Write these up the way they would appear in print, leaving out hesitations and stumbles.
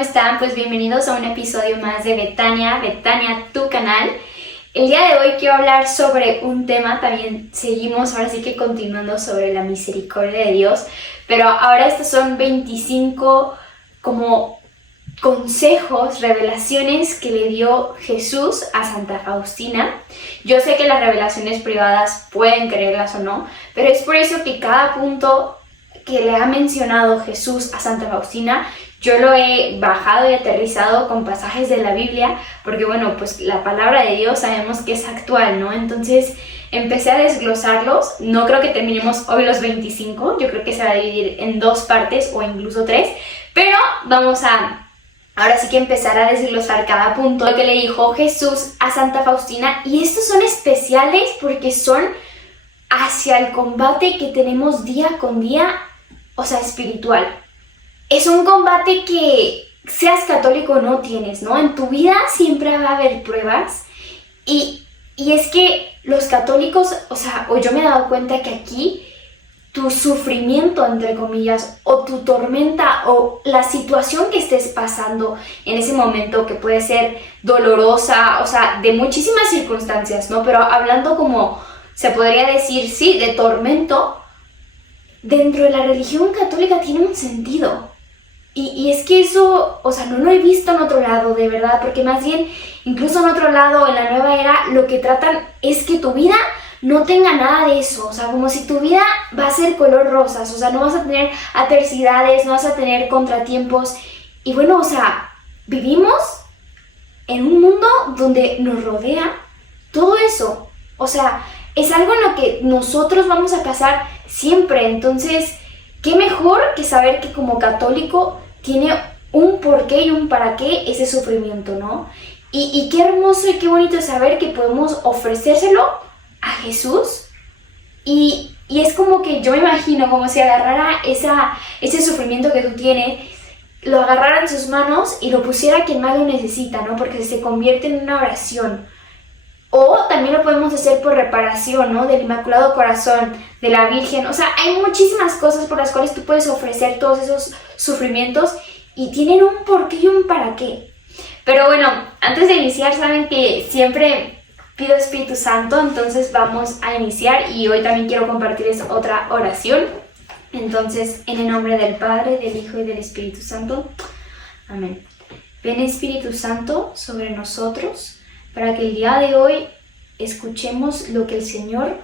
están? Pues bienvenidos a un episodio más de Betania, tu canal. El día de hoy quiero hablar sobre un tema, también seguimos ahora sí que continuando sobre la misericordia de Dios, pero ahora estos son 25 como consejos, revelaciones que le dio Jesús a Santa Faustina. Yo sé que las revelaciones privadas pueden creerlas o no, pero es por eso que cada punto que le ha mencionado Jesús a Santa Faustina, yo lo he bajado y aterrizado con pasajes de la Biblia, porque bueno, pues la palabra de Dios sabemos que es actual, ¿no? Entonces empecé a desglosarlos. No creo que terminemos hoy los 25, yo creo que se va a dividir en 2 partes o incluso 3, pero vamos a ahora sí que empezar a desglosar cada punto que le dijo Jesús a Santa Faustina. Y estos son especiales porque son hacia el combate que tenemos día con día, o sea, espiritual. Es un combate que, seas católico o no, tienes, ¿no? En tu vida siempre va a haber pruebas y es que los católicos, o yo me he dado cuenta que aquí tu sufrimiento, entre comillas, o tu tormenta o la situación que estés pasando en ese momento, que puede ser dolorosa, o sea, de muchísimas circunstancias, ¿no? Pero hablando como se podría decir, sí, de tormento, dentro de la religión católica tiene un sentido. Y es que eso, no lo he visto en otro lado, de verdad, porque más bien, incluso en otro lado, en la nueva era, lo que tratan es que tu vida no tenga nada de eso, como si tu vida va a ser color rosas, no vas a tener adversidades, no vas a tener contratiempos. Y bueno, vivimos en un mundo donde nos rodea todo eso, es algo en lo que nosotros vamos a pasar siempre. Entonces, qué mejor que saber que como católico tiene un porqué y un para qué ese sufrimiento, ¿no? Y qué hermoso y qué bonito saber que podemos ofrecérselo a Jesús. Y es como que yo me imagino como si agarrara ese sufrimiento que tú tienes, lo agarrara en sus manos y lo pusiera a quien más lo necesita, ¿no? Porque se convierte en una oración. O también lo podemos hacer por reparación, ¿no? Del Inmaculado Corazón, de la Virgen. Hay muchísimas cosas por las cuales tú puedes ofrecer todos esos sufrimientos y tienen un porqué y un para qué. Pero bueno, antes de iniciar, saben que siempre pido Espíritu Santo, entonces vamos a iniciar y hoy también quiero compartirles otra oración. Entonces, en el nombre del Padre, del Hijo y del Espíritu Santo. Amén. Ven Espíritu Santo sobre nosotros, para que el día de hoy escuchemos lo que el Señor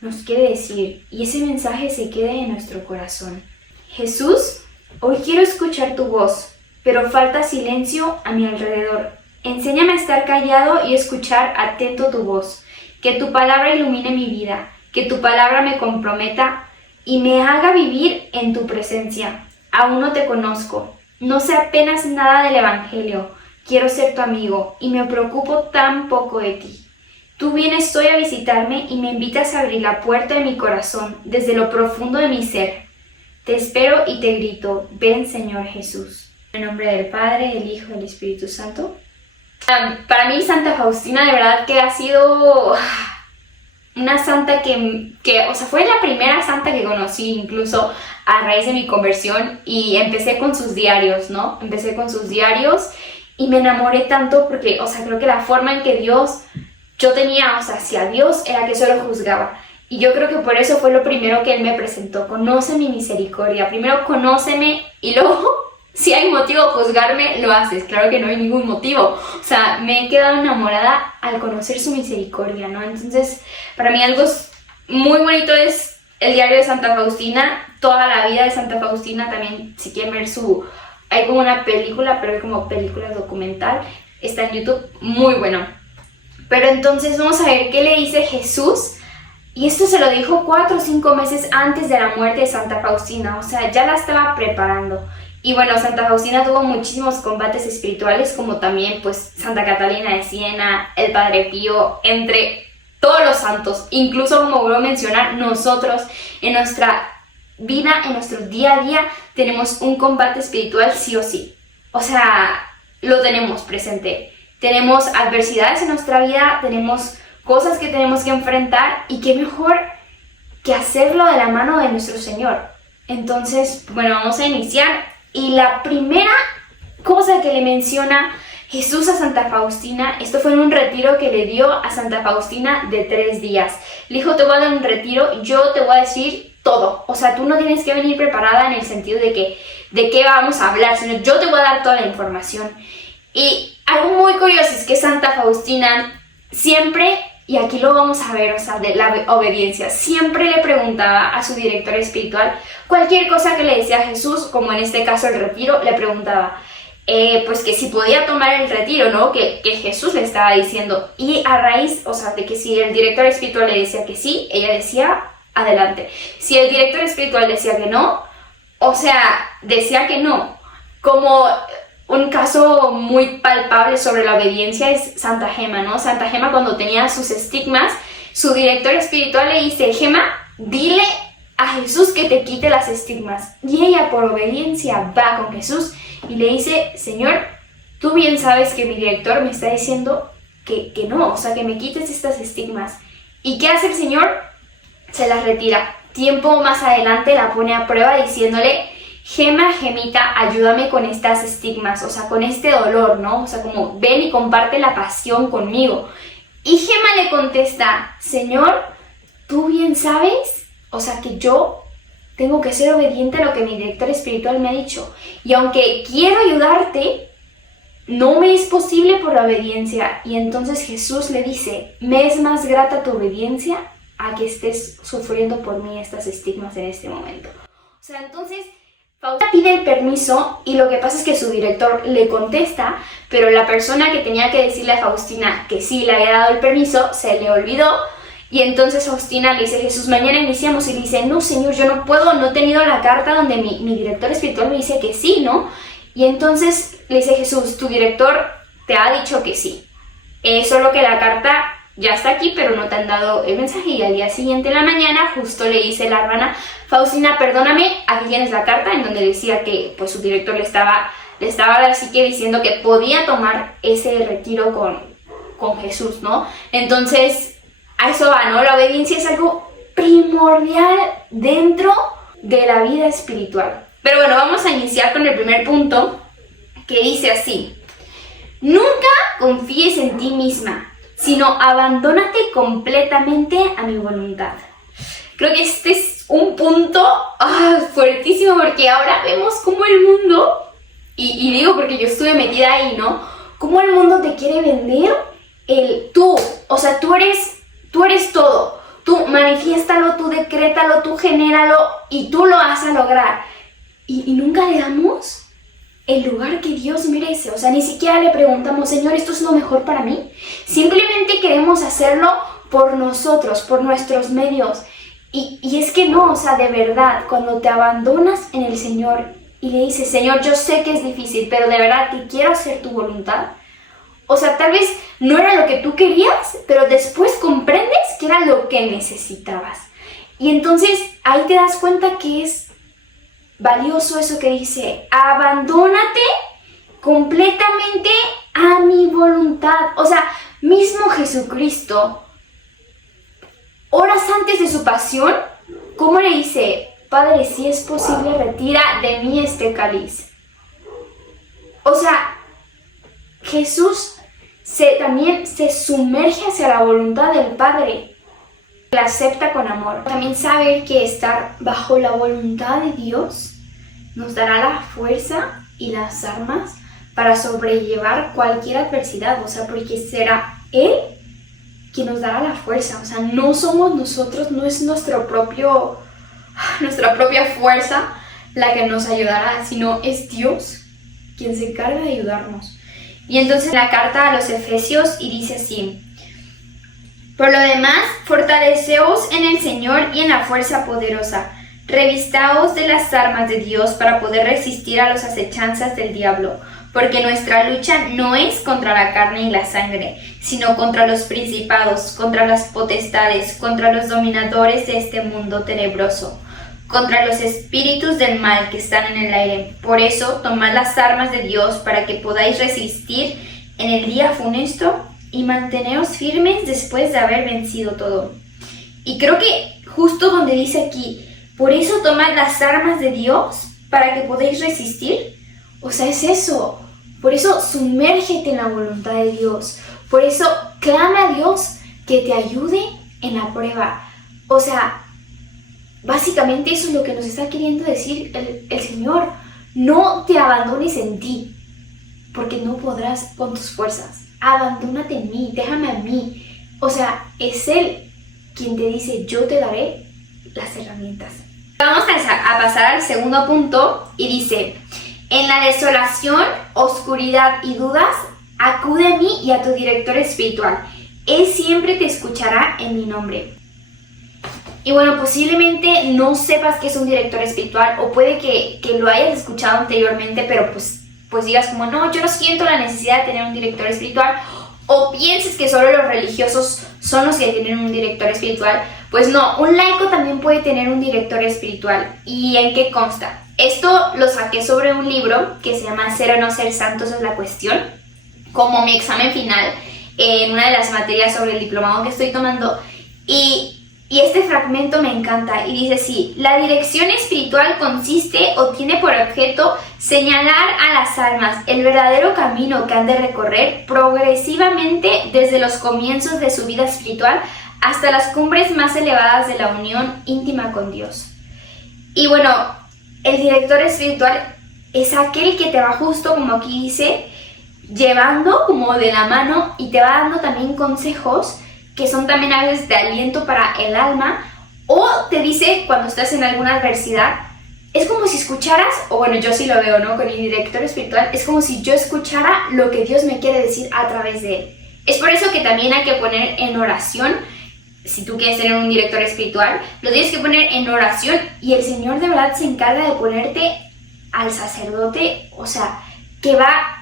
nos quiere decir y ese mensaje se quede en nuestro corazón. Jesús, hoy quiero escuchar tu voz, pero falta silencio a mi alrededor. Enséñame a estar callado y escuchar atento tu voz. Que tu palabra ilumine mi vida, que tu palabra me comprometa y me haga vivir en tu presencia. Aún no te conozco, no sé apenas nada del Evangelio. Quiero ser tu amigo y me preocupo tan poco de ti. Tú vienes hoy a visitarme y me invitas a abrir la puerta de mi corazón desde lo profundo de mi ser. Te espero y te grito, ven Señor Jesús. En nombre del Padre, del Hijo y del Espíritu Santo. Para mí Santa Faustina de verdad que ha sido una santa que fue la primera santa que conocí incluso a raíz de mi conversión y empecé con sus diarios, ¿no? Empecé con sus diarios. Y me enamoré tanto porque, creo que la forma en que yo tenía hacia Dios era que solo juzgaba. Y yo creo que por eso fue lo primero que Él me presentó. Conoce mi misericordia. Primero conóceme y luego, si hay motivo de juzgarme, lo haces. Claro que no hay ningún motivo. Me he quedado enamorada al conocer su misericordia, ¿no? Entonces, para mí algo muy bonito es el diario de Santa Faustina. Toda la vida de Santa Faustina también, si quieren ver hay como una película, pero hay como película documental. Está en YouTube, muy bueno. Pero entonces vamos a ver qué le dice Jesús. Y esto se lo dijo 4 o 5 meses antes de la muerte de Santa Faustina. Ya la estaba preparando. Y bueno, Santa Faustina tuvo muchísimos combates espirituales, como también pues Santa Catalina de Siena, el Padre Pío, entre todos los santos. Incluso, como vuelvo a mencionar, nosotros en nuestra vida, en nuestro día a día, tenemos un combate espiritual sí o sí. Lo tenemos presente. Tenemos adversidades en nuestra vida, tenemos cosas que tenemos que enfrentar y qué mejor que hacerlo de la mano de nuestro Señor. Entonces, bueno, vamos a iniciar. Y la primera cosa que le menciona Jesús a Santa Faustina. Esto fue en un retiro que le dio a Santa Faustina de 3 días. Le dijo, te voy a dar un retiro, yo te voy a decir todo. O sea, tú no tienes que venir preparada en el sentido de qué vamos a hablar, sino yo te voy a dar toda la información. Y algo muy curioso es que Santa Faustina siempre, y aquí lo vamos a ver, o sea, de la obediencia, siempre le preguntaba a su director espiritual cualquier cosa que le decía a Jesús, como en este caso el retiro, le preguntaba pues que si podía tomar el retiro, ¿no? Que Jesús le estaba diciendo. Y a raíz, o sea, de que si el director espiritual le decía que sí, ella decía adelante. Si el director espiritual decía que no, o sea, decía que no. Como un caso muy palpable sobre la obediencia es Santa Gema, ¿no? Santa Gema, cuando tenía sus estigmas, su director espiritual le dice, Gema, dile a Jesús que te quite las estigmas. Y ella, por obediencia, va con Jesús y le dice, Señor, tú bien sabes que mi director me está diciendo que no, o sea, que me quites estas estigmas. ¿Y qué hace el Señor? Se las retira. Tiempo más adelante la pone a prueba diciéndole, Gema, Gemita, ayúdame con estas estigmas, o sea, con este dolor, ¿no? O sea, como ven y comparte la pasión conmigo. Y Gema le contesta, Señor, tú bien sabes, o sea, que yo tengo que ser obediente a lo que mi director espiritual me ha dicho. Y aunque quiero ayudarte, no me es posible por la obediencia. Y entonces Jesús le dice, me es más grata tu obediencia a que estés sufriendo por mí estas estigmas en este momento. O sea, entonces Faustina pide el permiso y lo que pasa es que su director le contesta, pero la persona que tenía que decirle a Faustina que sí le había dado el permiso se le olvidó. Y entonces Faustina le dice, Jesús, mañana iniciamos. Y le dice, no, Señor, yo no puedo, no he tenido la carta donde mi director espiritual me dice que sí, ¿no? Y entonces le dice Jesús, tu director te ha dicho que sí. Solo que la carta ya está aquí, pero no te han dado el mensaje. Y al día siguiente en la mañana justo le dice la hermana, Faustina, perdóname, aquí tienes la carta en donde decía que pues su director le estaba así que diciendo que podía tomar ese retiro con Jesús, ¿no? Entonces a eso va, ¿no? La obediencia es algo primordial dentro de la vida espiritual. Pero bueno, vamos a iniciar con el primer punto, que dice así. Nunca confíes en ti misma, sino abandónate completamente a mi voluntad. Creo que este es un punto fuertísimo, porque ahora vemos cómo el mundo, y digo porque yo estuve metida ahí, ¿no? Cómo el mundo te quiere vender el tú, o sea, tú eres todo, tú manifiéstalo, tú decrétalo, tú genéralo y tú lo vas a lograr. Y nunca le damos el lugar que Dios merece, o sea, ni siquiera le preguntamos, Señor, ¿esto es lo mejor para mí? Simplemente queremos hacerlo por nosotros, por nuestros medios. Y es que no, o sea, de verdad, cuando te abandonas en el Señor y le dices, Señor, yo sé que es difícil, pero de verdad te quiero hacer tu voluntad. O sea, tal vez no era lo que tú querías, pero después comprendes que era lo que necesitabas. Y entonces ahí te das cuenta que es valioso eso que dice, abandónate completamente a mi voluntad. O sea, mismo Jesucristo, horas antes de su pasión, ¿cómo le dice? Padre, si es posible, retira de mí este cáliz. O sea, Jesús también se sumerge hacia la voluntad del Padre, la acepta con amor. También saber que estar bajo la voluntad de Dios nos dará la fuerza y las armas para sobrellevar cualquier adversidad, o sea, porque será Él quien nos dará la fuerza, o sea, no somos nosotros, no es nuestra propia fuerza la que nos ayudará, sino es Dios quien se encarga de ayudarnos. Y entonces la carta a los Efesios y dice así: por lo demás, fortaleceos en el Señor y en la fuerza poderosa. Revistaos de las armas de Dios para poder resistir a las acechanzas del diablo, porque nuestra lucha no es contra la carne y la sangre, sino contra los principados, contra las potestades, contra los dominadores de este mundo tenebroso, contra los espíritus del mal que están en el aire. Por eso, tomad las armas de Dios para que podáis resistir en el día funesto y manteneos firmes después de haber vencido todo. Y creo que justo donde dice aquí, por eso tomad las armas de Dios para que podáis resistir, o sea, es eso. Por eso sumérgete en la voluntad de Dios. Por eso clama a Dios que te ayude en la prueba. O sea, básicamente eso es lo que nos está queriendo decir el Señor. No te abandones en ti, porque no podrás con tus fuerzas. Abandónate en mí, déjame a mí. O sea, es Él quien te dice, yo te daré las herramientas. Vamos a pasar al segundo punto y dice, en la desolación, oscuridad y dudas, acude a mí y a tu director espiritual. Él siempre te escuchará en mi nombre. Y bueno, posiblemente no sepas qué es un director espiritual o puede que lo hayas escuchado anteriormente, pero pues digas como, no, yo no siento la necesidad de tener un director espiritual, o pienses que solo los religiosos son los que tienen un director espiritual. Pues no, un laico también puede tener un director espiritual. ¿Y en qué consta? Esto lo saqué sobre un libro que se llama Ser o no ser santos es la cuestión, como mi examen final en una de las materias sobre el diplomado que estoy tomando. Y este fragmento me encanta y dice así: la dirección espiritual consiste o tiene por objeto señalar a las almas el verdadero camino que han de recorrer progresivamente desde los comienzos de su vida espiritual hasta las cumbres más elevadas de la unión íntima con Dios. Y bueno, el director espiritual es aquel que te va justo, como aquí dice, llevando como de la mano y te va dando también consejos que son también a veces de aliento para el alma, o te dice cuando estás en alguna adversidad, es como si escucharas, o bueno, yo sí lo veo, ¿no? Con el director espiritual, es como si yo escuchara lo que Dios me quiere decir a través de él. Es por eso que también hay que poner en oración, si tú quieres tener un director espiritual, lo tienes que poner en oración y el Señor de verdad se encarga de ponerte al sacerdote, o sea, que va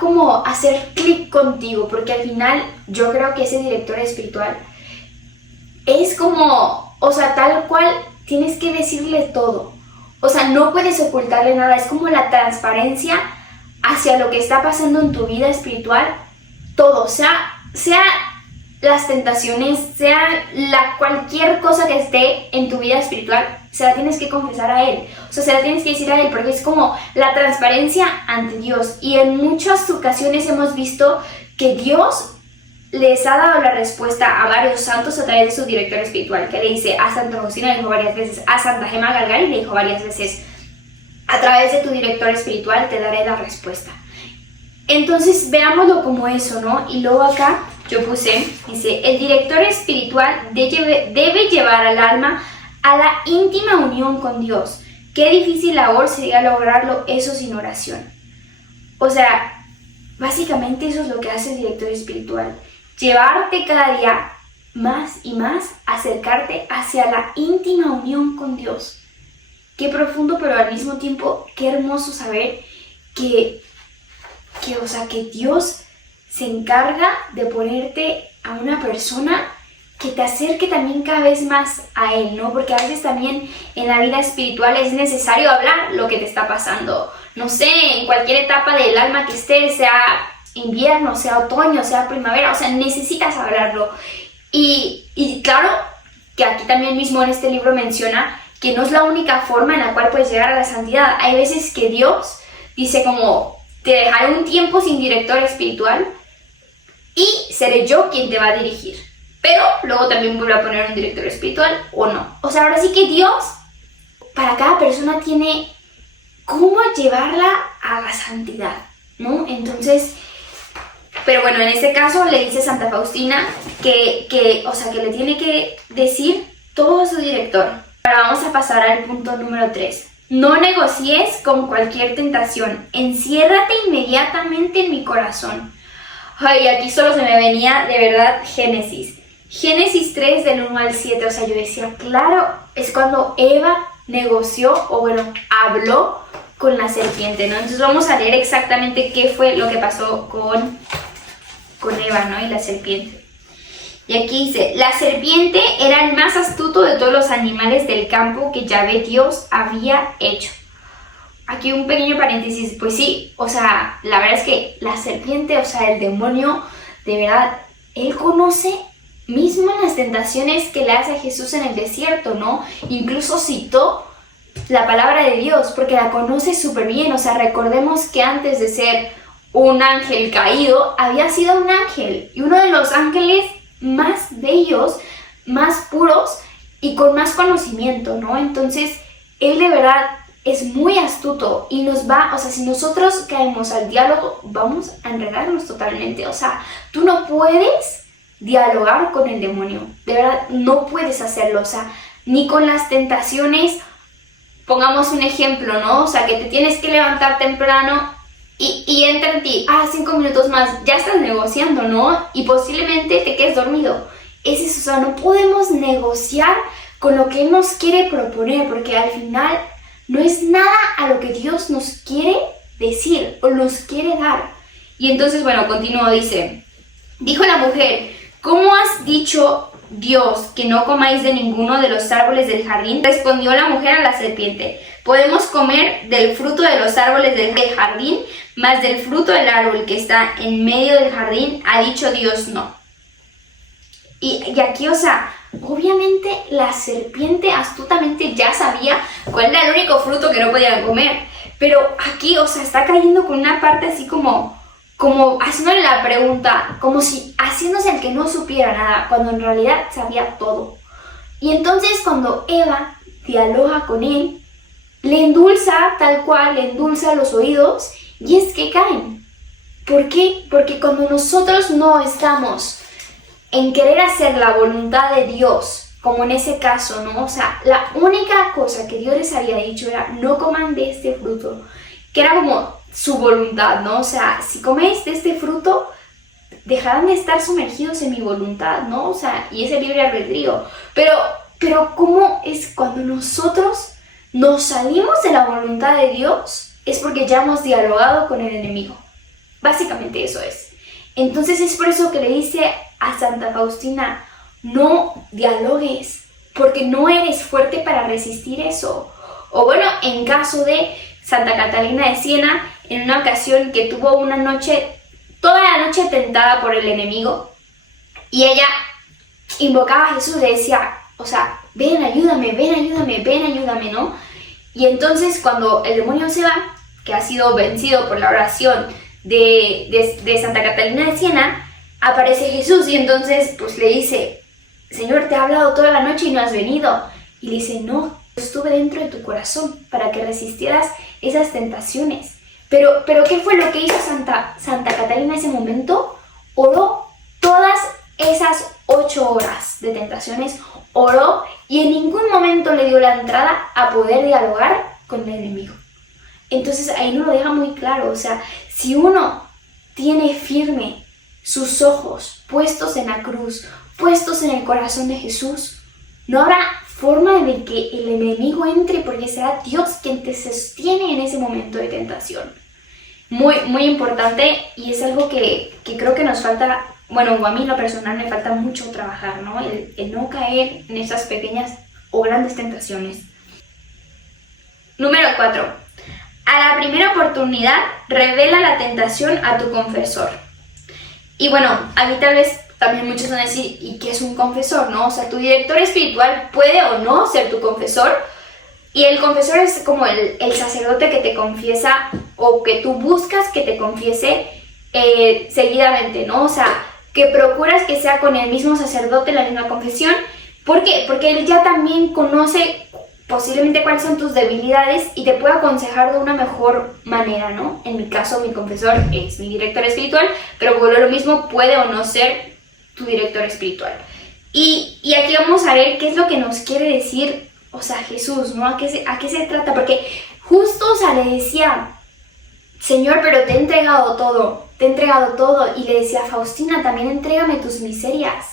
como a hacer clic contigo, porque al final yo creo que ese director espiritual es como, o sea, tal cual tienes que decirle todo, o sea, no puedes ocultarle nada, es como la transparencia hacia lo que está pasando en tu vida espiritual, todo, sea las tentaciones, sea cualquier cosa que esté en tu vida espiritual, se la tienes que confesar a Él, o sea, se la tienes que decir a Él, porque es como la transparencia ante Dios. Y en muchas ocasiones hemos visto que Dios les ha dado la respuesta a varios santos a través de su director espiritual, que le dice a Santa Faustina, le dijo varias veces, a Santa Gemma Galgani le dijo varias veces, a través de tu director espiritual te daré la respuesta. Entonces veámoslo como eso, ¿no? Y luego acá yo puse, dice, el director espiritual debe llevar al alma a la íntima unión con Dios. Qué difícil labor sería lograrlo eso sin oración. O sea, básicamente eso es lo que hace el director espiritual. Llevarte cada día más y más, acercarte hacia la íntima unión con Dios. Qué profundo, pero al mismo tiempo, qué hermoso saber que Dios se encarga de ponerte a una persona que te acerque también cada vez más a Él, ¿no? Porque a veces también en la vida espiritual es necesario hablar lo que te está pasando. No sé, en cualquier etapa del alma que estés, sea invierno, sea otoño, sea primavera, o sea, necesitas hablarlo. Y claro, que aquí también mismo en este libro menciona que no es la única forma en la cual puedes llegar a la santidad. Hay veces que Dios dice como, te dejaré un tiempo sin director espiritual y seré yo quien te va a dirigir. Pero luego también vuelve a poner un director espiritual o no. O sea, ahora sí que Dios para cada persona tiene cómo llevarla a la santidad, ¿no? Entonces, pero bueno, en este caso le dice Santa Faustina que le tiene que decir todo a su director. Ahora vamos a pasar al punto número 3. No negocies con cualquier tentación. Enciérrate inmediatamente en mi corazón. Ay, aquí solo se me venía de verdad Génesis 3 del 1 al 7, o sea, yo decía, claro, es cuando Eva negoció, o bueno, habló con la serpiente, ¿no? Entonces vamos a leer exactamente qué fue lo que pasó con Eva, ¿no? Y la serpiente. Y aquí dice, la serpiente era el más astuto de todos los animales del campo que Yahvé Dios había hecho. Aquí un pequeño paréntesis, pues sí, o sea, la verdad es que la serpiente, o sea, el demonio, de verdad, él conoce mismo las tentaciones que le hace a Jesús en el desierto, ¿no? Incluso citó la palabra de Dios, porque la conoce súper bien. O sea, recordemos que antes de ser un ángel caído, había sido un ángel, y uno de los ángeles más bellos, más puros y con más conocimiento, ¿no? Entonces, él de verdad es muy astuto y nos va, o sea, si nosotros caemos al diálogo, vamos a enredarnos totalmente. O sea, tú no puedes dialogar con el demonio, de verdad, no puedes hacerlo, o sea, ni con las tentaciones. Pongamos un ejemplo, ¿no? O sea, que te tienes que levantar temprano y entra en ti, 5 minutos más, ya estás negociando, ¿no? Y posiblemente te quedes dormido. Es eso, o sea, no podemos negociar con lo que Él nos quiere proponer, porque al final no es nada a lo que Dios nos quiere decir o nos quiere dar. Y entonces, bueno, continúo, dijo la mujer, ¿cómo has dicho Dios que no comáis de ninguno de los árboles del jardín? Respondió la mujer a la serpiente, podemos comer del fruto de los árboles del jardín, mas del fruto del árbol que está en medio del jardín ha dicho Dios no. Y aquí, o sea, obviamente la serpiente astutamente ya sabía cuál era el único fruto que no podían comer. Pero aquí, o sea, está cayendo con una parte así como haciéndole la pregunta, como si haciéndose el que no supiera nada, cuando en realidad sabía todo. Y entonces cuando Eva dialoga con él, le endulza tal cual, le endulza los oídos, y es que caen. ¿Por qué? Porque cuando nosotros no estamos en querer hacer la voluntad de Dios, como en ese caso, ¿no? O sea, la única cosa que Dios les había dicho era no coman de este fruto, que era como su voluntad, ¿no? O sea, si coméis de este fruto, dejarán de estar sumergidos en mi voluntad, ¿no? O sea, y ese libre albedrío. Pero ¿cómo es cuando nosotros nos salimos de la voluntad de Dios? Es porque ya hemos dialogado con el enemigo. Básicamente eso es. Entonces es por eso que le dice a Santa Faustina, no dialogues, porque no eres fuerte para resistir eso. O bueno, en caso de Santa Catalina de Siena, en una ocasión que tuvo una noche, toda la noche tentada por el enemigo, y ella invocaba a Jesús, le decía, o sea, ven, ayúdame, ¿no? Y entonces cuando el demonio se va, que ha sido vencido por la oración de Santa Catalina de Siena, aparece Jesús y entonces pues le dice, Señor, te he hablado toda la noche y no has venido. Y le dice, no, estuve dentro de tu corazón para que resistieras esas tentaciones. Pero ¿qué fue lo que hizo Santa Catalina en ese momento? Oró todas esas 8 horas de tentaciones, oró y en ningún momento le dio la entrada a poder dialogar con el enemigo. Entonces ahí nos lo deja muy claro, o sea, si uno tiene firme sus ojos puestos en la cruz, puestos en el corazón de Jesús, no habrá forma de que el enemigo entre porque será Dios quien te sostiene en ese momento de tentación. Muy, muy importante y es algo que creo que nos falta, bueno, a mí en lo personal me falta mucho trabajar, ¿no? El no caer en esas pequeñas o grandes tentaciones. Número 4. A la primera oportunidad, revela la tentación a tu confesor. Y bueno, a mí tal vez también muchos van a decir, ¿y qué es un confesor, no? O sea, tu director espiritual puede o no ser tu confesor. Y el confesor es como el sacerdote que te confiesa o que tú buscas que te confiese seguidamente, ¿no? O sea, que procuras que sea con el mismo sacerdote la misma confesión. ¿Por qué? Porque él ya también conoce posiblemente cuáles son tus debilidades y te puede aconsejar de una mejor manera, ¿no? En mi caso, mi confesor es mi director espiritual, pero por lo mismo puede o no ser tu director espiritual. Y aquí vamos a ver qué es lo que nos quiere decir, o sea, Jesús, ¿no? ¿A qué se trata? Porque justo, o sea, le decía, Señor, pero te he entregado todo, y le decía, Faustina, también entrégame tus miserias,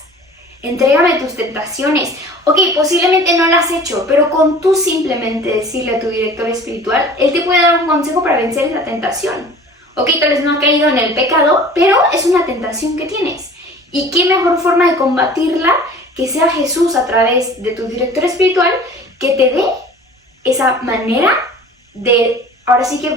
entrégame tus tentaciones. Ok, posiblemente no lo has hecho, pero con tú simplemente decirle a tu director espiritual, él te puede dar un consejo para vencer esa tentación. Ok, tal vez no ha caído en el pecado, pero es una tentación que tienes. Y qué mejor forma de combatirla que sea Jesús a través de tu director espiritual, que te dé esa manera de, ahora sí que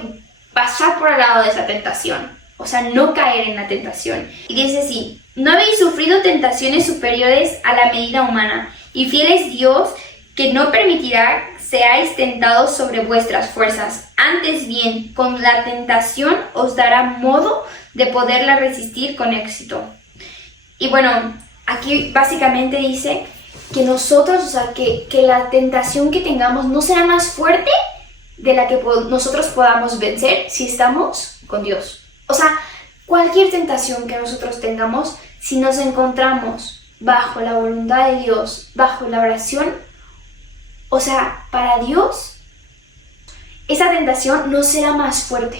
pasar por el lado de esa tentación. O sea, no caer en la tentación. Y dice así, no habéis sufrido tentaciones superiores a la medida humana, y fiel es Dios que no permitirá seáis tentados sobre vuestras fuerzas. Antes bien, con la tentación os dará modo de poderla resistir con éxito. Y bueno, aquí básicamente dice que nosotros, o sea, que la tentación que tengamos no será más fuerte de la que nosotros podamos vencer si estamos con Dios. O sea, cualquier tentación que nosotros tengamos, si nos encontramos bajo la voluntad de Dios, bajo la oración, o sea, para Dios, esa tentación no será más fuerte.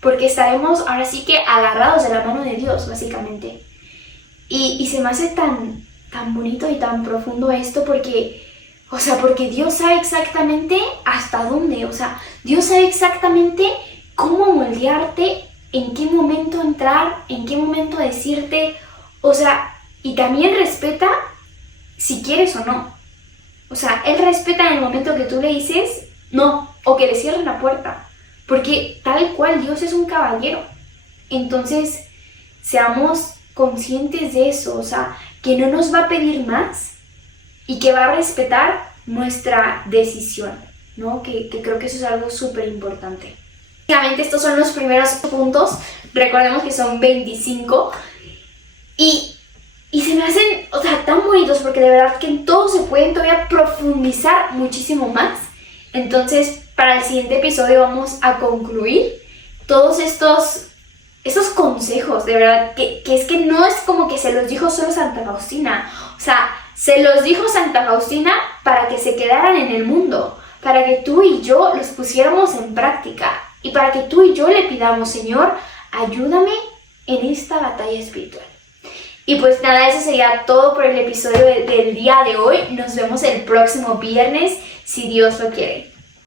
Porque estaremos ahora sí que agarrados de la mano de Dios, básicamente. Y se me hace tan bonito y tan profundo esto porque Dios sabe exactamente hasta dónde. O sea, Dios sabe exactamente cómo moldearte, en qué momento entrar, en qué momento decirte. O sea, y también respeta si quieres o no. O sea, Él respeta en el momento que tú le dices no o que le cierres la puerta. Porque tal cual Dios es un caballero. Entonces, seamos conscientes de eso. O sea, que no nos va a pedir más y que va a respetar nuestra decisión, ¿no? Que creo que eso es algo súper importante. Básicamente estos son los primeros puntos. Recordemos que son 25. Y se me hacen, o sea, tan bonitos porque de verdad que en todo se pueden todavía profundizar muchísimo más. Entonces, para el siguiente episodio vamos a concluir todos estos consejos, de verdad, que es que no es como que se los dijo solo Santa Faustina. O sea, se los dijo Santa Faustina para que se quedaran en el mundo, para que tú y yo los pusiéramos en práctica y para que tú y yo le pidamos, Señor, ayúdame en esta batalla espiritual. Y pues nada, eso sería todo por el episodio del día de hoy. Nos vemos el próximo viernes, si Dios lo quiere.